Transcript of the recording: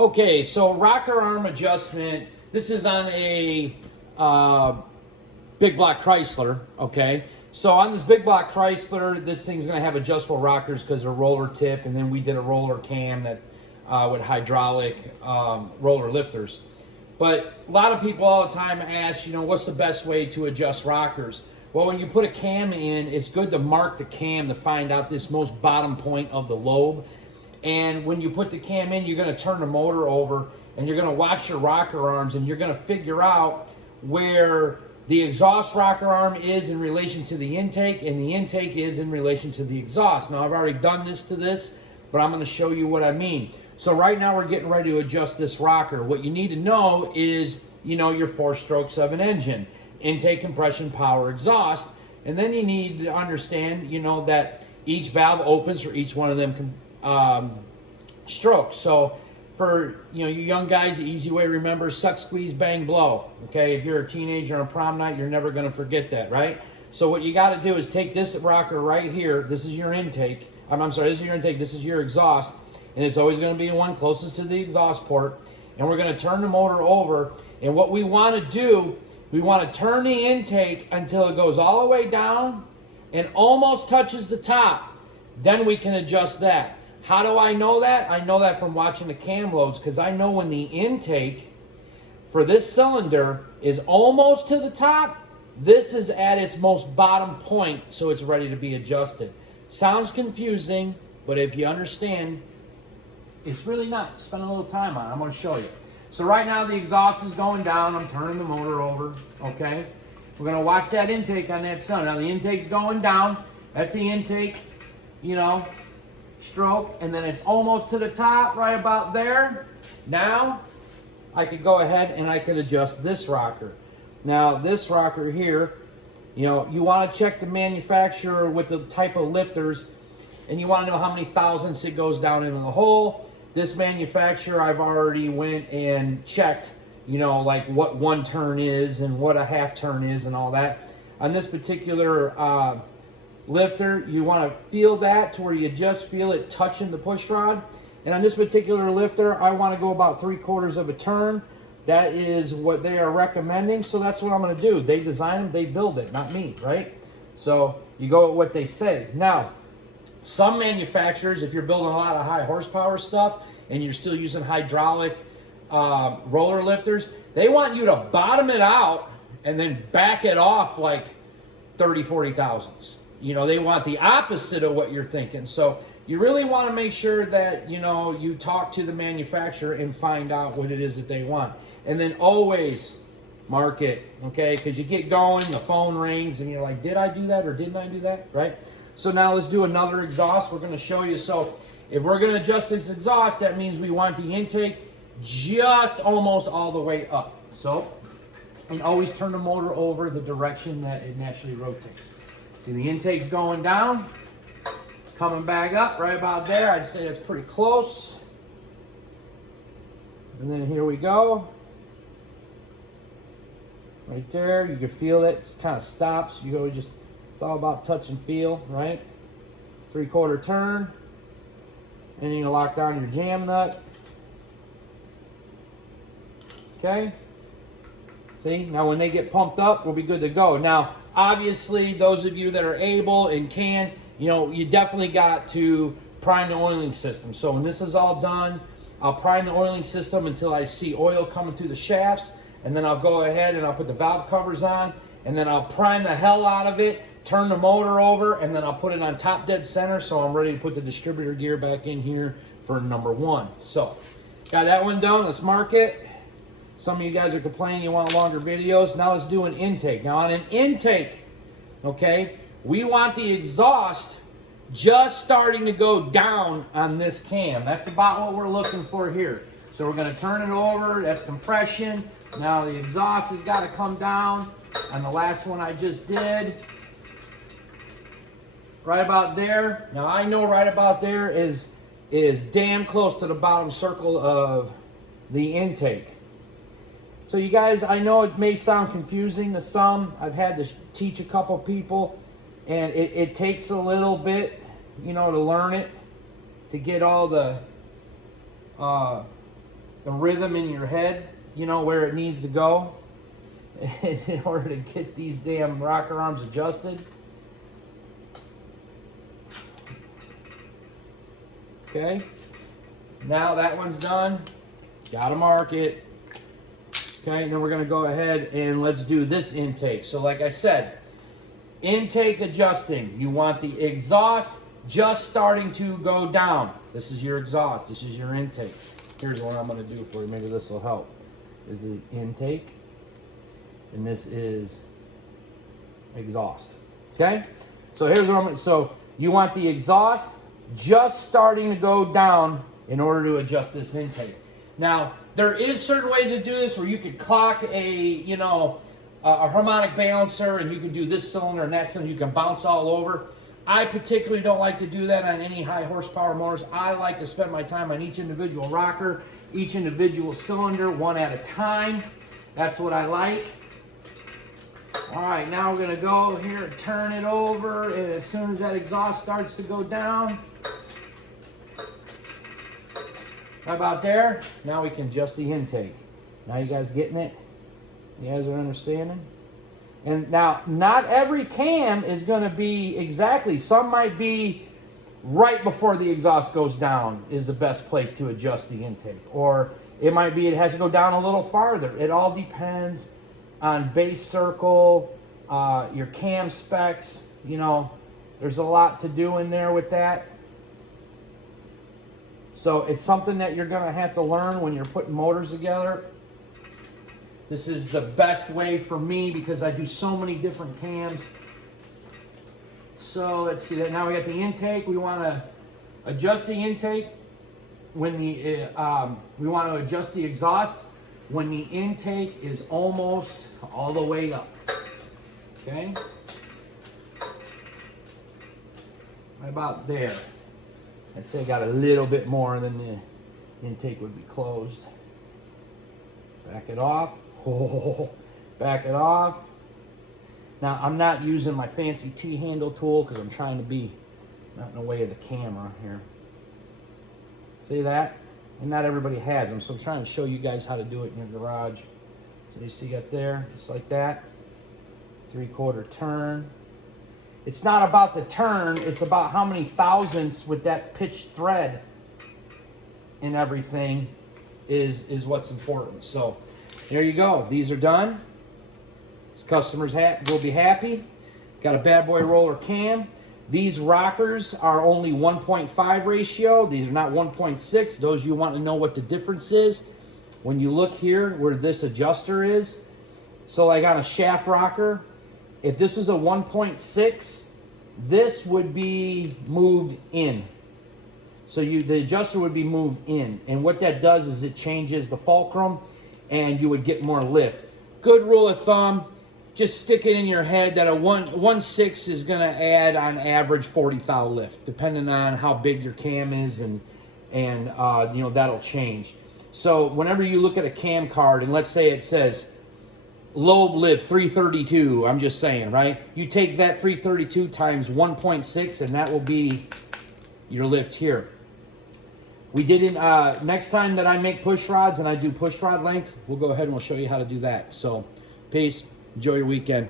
Okay, so rocker arm adjustment. This is on a big block Chrysler, okay? So on this big block Chrysler, this thing's gonna have adjustable rockers because they're roller tip, and then we did a roller cam that with hydraulic roller lifters. But a lot of people all the time ask, you know, what's the best way to adjust rockers? Well, when you put a cam in, it's good to mark the cam to find out this most bottom point of the lobe. And when you put the cam in, you're going to turn the motor over and you're going to watch your rocker arms, and you're going to figure out where the exhaust rocker arm is in relation to the intake, and the intake is in relation to the exhaust. Now, I've already done this to this, but I'm going to show you what I mean. So right now we're getting ready to adjust this rocker. What you need to know is, you know, your 4 strokes of an engine: intake, compression, power, exhaust. And then you need to understand, you know, that each valve opens for each one of them strokes. So for, you know, you young guys, the easy way to remember is suck, squeeze, bang, blow. Okay, if you're a teenager on prom night, you're never going to forget that, right? So what you got to do is take this rocker right here. This is your intake. I'm sorry, this is your intake. This is your exhaust. And it's always going to be the one closest to the exhaust port. And we're going to turn the motor over. And what we want to do, we want to turn the intake until it goes all the way down and almost touches the top. Then we can adjust that. How do I know that? I know that from watching the cam loads, because I know when the intake for this cylinder is almost to the top, this is at its most bottom point, so it's ready to be adjusted. Sounds confusing, but if you understand, it's really not. Spend a little time on it. I'm going to show you. So right now the exhaust is going down. I'm turning the motor over, okay? We're going to watch that intake on that cylinder. Now the intake's going down. That's the intake, you know, stroke. And then it's almost to the top, right about there. Now I could go ahead and I could adjust this rocker. Now this rocker here, you know, you want to check the manufacturer with the type of lifters, and you want to know how many thousandths it goes down into the hole. This manufacturer, I've already went and checked, you know, like what 1 turn is and what a 1/2 turn is and all that. On this particular lifter, you want to feel that to where you just feel it touching the push rod. And on this particular lifter, I want to go about 3/4 of a turn. That is what they are recommending, so that's what I'm going to do. They design them, they build it, not me, right? So you go with what they say. Now, some manufacturers, if you're building a lot of high horsepower stuff and you're still using hydraulic roller lifters, they want you to bottom it out and then back it off like 30, 40 thousandths. You know, they want the opposite of what you're thinking. So you really want to make sure that, you know, you talk to the manufacturer and find out what it is that they want. And then always mark it, okay? Because you get going, the phone rings, and you're like, did I do that or didn't I do that, right? So now let's do another exhaust. We're going to show you. So if we're going to adjust this exhaust, that means we want the intake just almost all the way up. So, and always turn the motor over the direction that it naturally rotates. See, the intake's going down, coming back up right about there. I'd say that's pretty close. And then here we go. Right there, you can feel it. It kind of stops. You go just, it's all about touch and feel, right? 3/4 turn. And you're gonna lock down your jam nut. Okay. See, now when they get pumped up, we'll be good to go. Now, obviously, those of you that are able and can, you know, you definitely got to prime the oiling system. So when this is all done, I'll prime the oiling system until I see oil coming through the shafts, and then I'll go ahead and I'll put the valve covers on, and then I'll prime the hell out of it, turn the motor over, and then I'll put it on top dead center, so I'm ready to put the distributor gear back in here for number 1. So, got that one done. Let's mark it. Some of you guys are complaining you want longer videos. Now let's do an intake. Now on an intake, okay, we want the exhaust just starting to go down on this cam. That's about what we're looking for here. So we're going to turn it over. That's compression. Now the exhaust has got to come down. On the last one I just did, right about there. Now I know right about there is damn close to the bottom circle of the intake. So you guys, I know it may sound confusing to some. I've had to teach a couple people, and it takes a little bit, you know, to learn it, to get all the the rhythm in your head, you know, where it needs to go in order to get these damn rocker arms adjusted. Okay, now that one's done. Gotta mark it. Okay, and then we're gonna go ahead and let's do this intake. So like I said, intake adjusting. You want the exhaust just starting to go down. This is your exhaust, this is your intake. Here's what I'm gonna do for you, maybe this will help. This is intake, and this is exhaust. Okay, so here's what so you want the exhaust just starting to go down in order to adjust this intake. Now, there is certain ways to do this where you could clock a, you know, a harmonic balancer, and you can do this cylinder and that cylinder. You can bounce all over. I particularly don't like to do that on any high horsepower motors. I like to spend my time on each individual rocker, each individual cylinder, one at a time. That's what I like. All right, now we're gonna go here and turn it over, and as soon as that exhaust starts to go down, how about there? Now we can adjust the intake. Now you guys getting it? You guys are understanding? And now, not every cam is gonna be exactly, some might be right before the exhaust goes down is the best place to adjust the intake. Or it might be it has to go down a little farther. It all depends on base circle, your cam specs. You know, there's a lot to do in there with that. So it's something that you're gonna have to learn when you're putting motors together. This is the best way for me because I do so many different cams. So let's see that. Now we got the intake. We want to adjust the intake when the we want to adjust the exhaust when the intake is almost all the way up. Okay. Right about there. I'd say I got a little bit more than the intake would be closed. Back it off. Oh, back it off. Now, I'm not using my fancy T-handle tool because I'm trying to be not in the way of the camera here. See that? And not everybody has them, so I'm trying to show you guys how to do it in your garage. So you see it there, just like that. 3/4 turn. It's not about the turn, it's about how many thousandths with that pitched thread and everything is what's important. So there you go. These are done. Customers will be happy. Got a bad boy roller cam. These rockers are only 1.5 ratio. These are not 1.6. Those you want to know what the difference is. When you look here where this adjuster is, so like on a shaft rocker, if this was a 1.6, this would be moved in. So the adjuster would be moved in. And what that does is it changes the fulcrum and you would get more lift. Good rule of thumb, just stick it in your head that a 1.6 is going to add on average 40 thou lift, depending on how big your cam is, and you know, that'll change. So whenever you look at a cam card and let's say it says lobe lift 332, I'm just saying, right? You take that 332 times 1.6 and that will be your lift here. We did in, next time that I make push rods and I do push rod length, we'll go ahead and we'll show you how to do that. So peace. Enjoy your weekend.